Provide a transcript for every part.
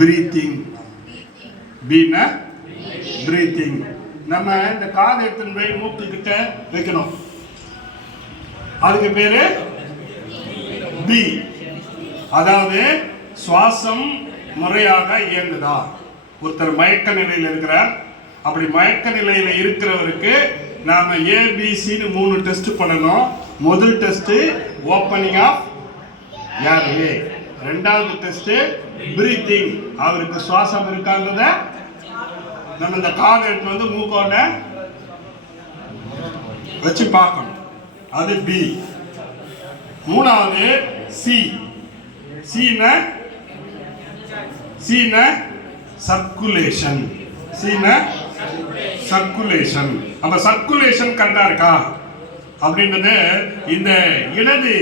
Breathing. Beena breathing. நம்ம இந்த காதை எடுத்துன்னு போய் மூக்கு கிட்ட வைக்கணும், அதுக்கு பேரு பி. அதாவது சுவாசம் முறையாக இயங்குதா. ஒருத்தர் மயக்க நிலையில் இருக்கிறார். அப்படி மயக்க நிலையில இருக்கிறவருக்கு நாம ஏபிசின்னு 3 டெஸ்ட் பண்ணணும். முதல் டெஸ்ட் ஓப்பனிங் ஆஃப் ஏர்வே, ரெண்டாவது டெஸ்ட் பிரீத்திங், அவருக்கு சுவாசம் இருக்கான்றத நம்ம இந்த காதை எடுத்து வந்து மூக்கோட வச்சு பார்க்கணும், அது பி. மூணாவது சி. சீன சர்க்குலேஷன். சர்க்குலேஷன். அப்ப சர்க்குலேஷன் கரெக்டா இருக்கா அப்படின்றது இந்த இடது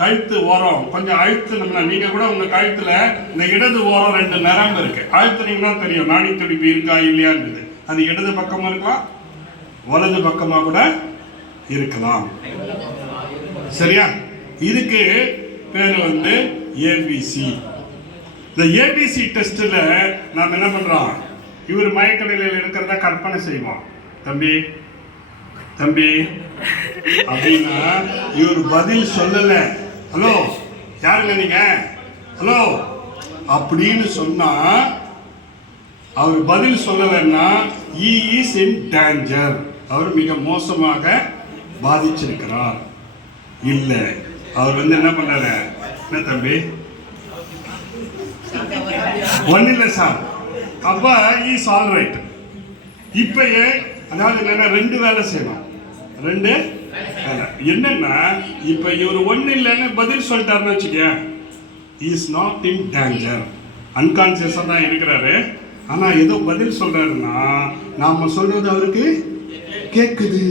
கழுத்து ஓரம் கொஞ்சம் அழுத்தணும்னா, நீங்க கூட உங்க கழுத்துல இந்த இடது ஓரம் 2 நரம்பு இருக்கு, அழுத்தினீங்கன்னா தெரியும் நாடி துடிப்பு இருக்கா இல்லையான்னு. அது இடது பக்கமா இருக்கலாம், வலது பக்கமா கூட இருக்கலாம். சரியா? இதுக்கு பேரு வந்து ஏபிசி. இந்த ஏபிசி டெஸ்ட்ல நாம் என்ன பண்றோம், இவர் மயக்க நிலையில் இருக்கிறத கற்பனை செய்வோம். தம்பி தம்பி அப்படின்னா இவர் பதில் சொல்லல, ஹலோ யாருங்க நீங்க, ஹலோ அப்படின்னு சொன்னா, அவர் பதில் சொல்லலைன்னா he is in danger, அவர் மிக மோசமாக பாதிச்சிருக்கிறார். இல்ல அவர் வந்து என்ன பண்ணாரு, என்ன தம்பி ஒன்னும் இல்லை சார், அப்ப இஸ் ஆல் ரைட். இப்பயே அதாவது என்னன்னா 2 வேலை செய்யணும். 2 வேலை என்னன்னா, இப்ப இவர் ஒன்னும் இல்லைன்னு பதில் சொல்லிட்டாருன்னு வச்சுக்க, இஸ் நாட் இன் டேஞ்சர், அன்கான்சியஸா தான் இருக்கிறாரு. ஆனா ஏதோ பதில் சொல்றாருன்னா நாம சொல்றது அவருக்கு கேக்குது.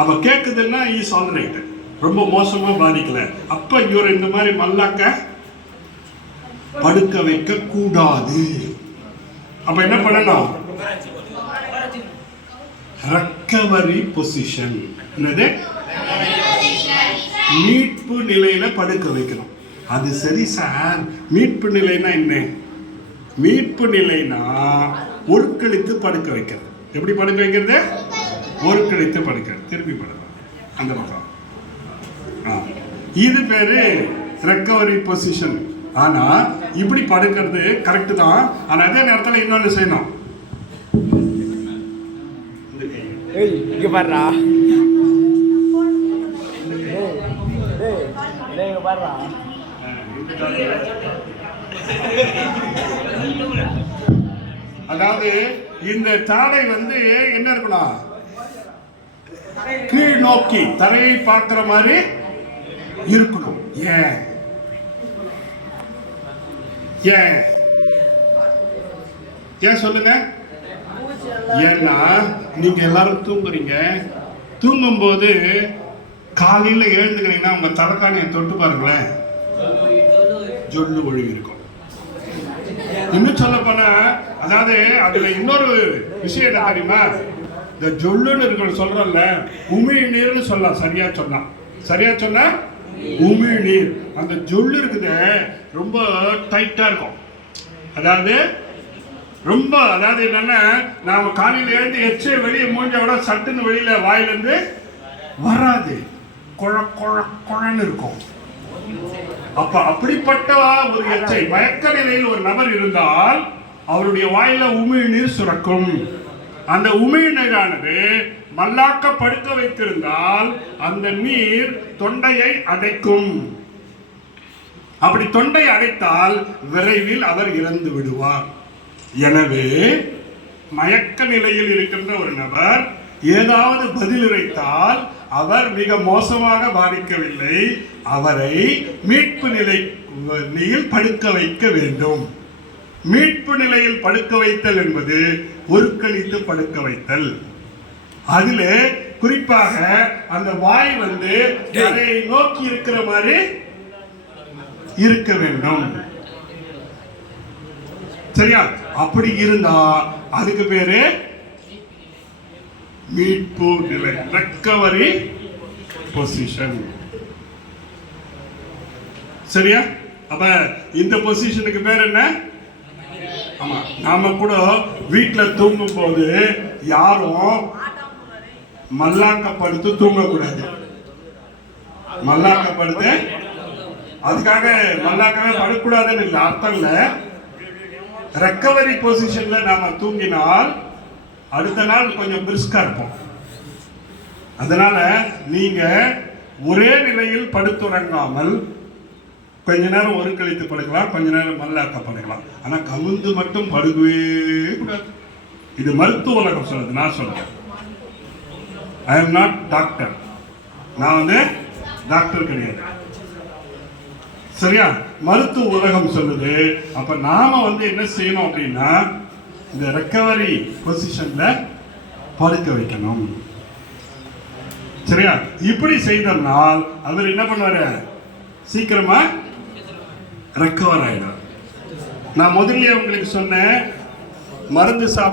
அப்ப கேக்குதுன்னா இஸ் ஆல் ரைட், ரொம்ப மோசமா பாதிக்கல. அப்ப இவர் இந்த மாதிரி மல்லாக்க படுக்க வைக்க கூடாது. அப்ப என்ன பண்ணணும், ரெக்கவரி பொசிஷன், என்னது மீட்பு நிலையில படுக்க வைக்கணும். அது சரி சார், மீட்பு நிலைனா என்ன? மீட்பு நிலைனா ஒருக்களித்து படுக்க வைக்கிறது. எப்படி படுக்க வைக்கிறது? ஒருக்களித்து படுக்கிறது. திருப்பி படுக்கலாம் அந்த பக்கம். இது பேரு ரெக்கவரி பொசிஷன். ஆனா இப்படி படுக்கிறது கரெக்ட் தான். ஆனா அதே நேரத்தில் இன்னொன்னு செய்யணும். இங்க பாருடா, பாருடா, அதாவது இந்த தாடை வந்து என்ன இருக்கணும், கீழ் நோக்கி தரையை பார்க்கிற மாதிரி இருக்கணும். ஏன் ஏன் ஏன் சொல்லுங்க. ஏன்னா நீங்க எல்லாரும் தூங்குறீங்க, தூங்கும் போது காலையில எழுந்துக்கிறீங்கன்னா உங்க தலைக்காணியை தொட்டு பாருங்களேன், ஜொல்லு ஒழுகி இருக்கும். இன்னும் சொல்ல போனா, அதாவது அதுல இன்னொரு விஷயம் என்ன தெரியுமா, இந்த ஜொல்லுன்னு இருக்கிற சொல்றோம்ல, உமிழ்நீர்னு சொல்லலாம். சரியா சொன்னா உமிழ்நீர். அந்த ஜொல்லு இருக்குது ரொம்ப டைட்டா இருக்கும். அதாவது ரொம்ப, அதாவது என்னன்னா, நாம காலையில எழுந்து எச்சை வெளியே மூஞ்ச விட சட்டுன்னு வெளியில வாயிலிருந்து வராது, குழன்னு இருக்கும். அப்ப அப்படிப்பட்ட ஒரு எச்சை மயக்க நிலையில் ஒரு நபர் இருந்தால் அவருடைய வாயில உமிழ்நீர் சுரக்கும். அந்த உமிழ்நீரானது மல்லாக்க படுக்க வைத்திருந்தால் அந்த நீர் தொண்டையை அடைக்கும். அப்படி தொண்டை அடைத்தால் விரைவில் அவர் இறந்து விடுவார். எனவே மயக்க நிலையில் இருக்கின்ற ஒரு நபர் ஏதாவது பதில் உரைத்தால் அவர் மிக மோசமாக பாதிக்கவில்லை, அவரை மீட்பு நிலையில் படுக்க வைக்க வேண்டும். மீட்பு நிலையில் படுக்க வைத்தல் என்பது ஒருக்களித்து படுக்க வைத்தல். அதில் குறிப்பாக அந்த வாய் வந்து அதை நோக்கி இருக்கிற மாதிரி இருக்க வேண்டும். சரியா? அப்படி இருந்தா அதுக்கு பேரு மீட்பு நிலை, ரெக்கவரி பொசிஷன். சரியா? அப்ப இந்த பொசிஷனுக்கு பேர் என்ன? ஆமா, நாம கூட வீட்டுல தூங்கும் போது யாரும் மல்லாக்கப்படுத்து தூங்கக்கூடாது. மல்லாக்கப்படுத்து அதுக்காக மல்லாக்கவே படக்கூடாதுன்னு இல்லை, அர்த்தம் இல்லை. ரெக்கவரி பொசிஷன்ல நாம தூங்கினால் அடுத்த நாள் கொஞ்சம் பிரிஸ்கா இருப்போம். அதனால நீங்க ஒரே நிலையில் படுத்துறங்காமல் கொஞ்ச நேரம் ஒரு கழித்து படுக்கலாம், கொஞ்ச நேரம் மல்லாக்க படுக்கலாம். ஆனா கவிழ்ந்து மட்டும் படுக்கவே கூடாது. இது மருத்துவ உலகம் சொல்லுது, நான் சொல்றேன். ஐ எம் நாட் டாக்டர், நான் வந்து டாக்டர் கிடையாது, சரியா? மருத்துவ உலகம் சொல்லுது. அப்ப நாம வந்து என்ன செய்யணும் அப்படின்னா இந்த ரெக்கவரி பொசிஷன்ல படுக்க வைக்கணும், சரியா? இப்படி செய்தனால் அவர் என்ன பண்ணுவாரு? சீக்கிரமா ரெக்கவர் ஆயிடும். நான் முதல்ல உங்களுக்கு சொன்னேன், மருந்து சாப்பிட்டு